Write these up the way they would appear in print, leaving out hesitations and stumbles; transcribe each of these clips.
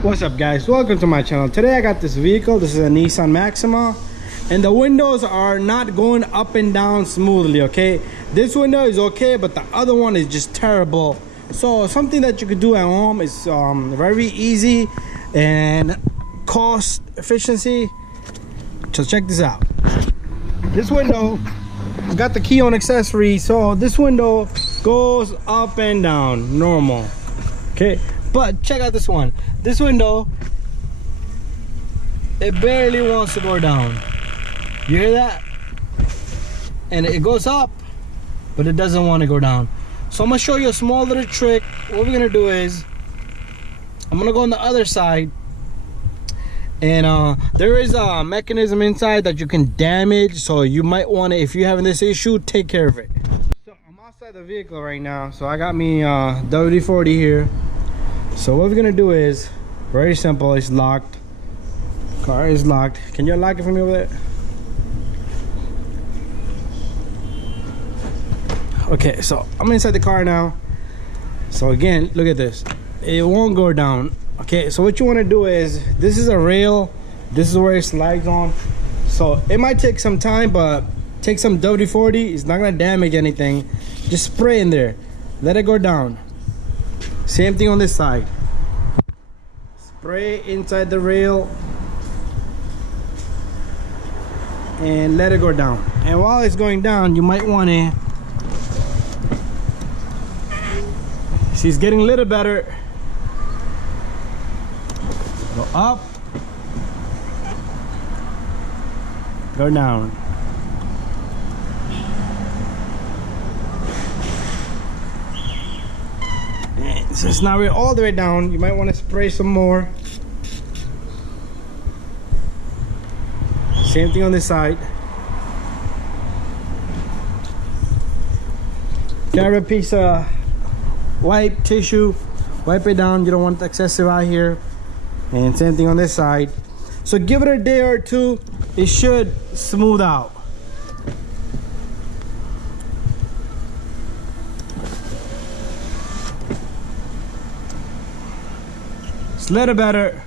What's up, guys? Welcome to my channel. Today I got this vehicle. This is a Nissan Maxima, and the windows are not going up and down smoothly. Okay, this window is okay, but the other one is just terrible. So something that you could do at home is very easy and cost efficiency. So check this out. This window got the key on accessory, so this window goes up and down normal. Okay, but check out this one. This window, it barely wants to go down. You hear that? And it goes up, but it doesn't want to go down. So I'm gonna show you a small little trick. What we're gonna do is I'm gonna go on the other side, and there is a mechanism inside that you can damage, so you might want to, if you're having this issue, take care of it. So I'm outside the vehicle right now, so I got me WD-40 here. So what we're gonna do is very simple. It's locked. Car is locked. Can you unlock it for me over there? Okay, so I'm inside the car now. So again, look at this. It won't go down. Okay, so what you want to do is, this is a rail. This is where it slides on. So it might take some time, but take some WD-40. It's not gonna damage anything. Just spray in there. Let it go down. Same thing on this side. Spray inside the rail and let it go down. And while it's going down, you might want to see, it's getting a little better. Go up, go down. So it's not really all the way down. You might want to spray some more. Same thing on this side. Grab a piece of wipe tissue, wipe it down. You don't want the excessive out here. And same thing on this side. So give it a day or two, it should smooth out. It's a little better.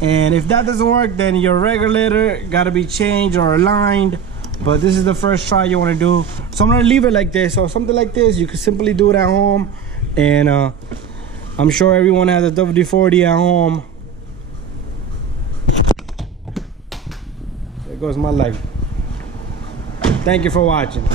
And if that doesn't work, then your regulator got to be changed or aligned. But this is the first try you want to do. So I'm going to leave it like this. So something like this, you can simply do it at home. And I'm sure everyone has a WD-40 at home. There goes my light. Thank you for watching.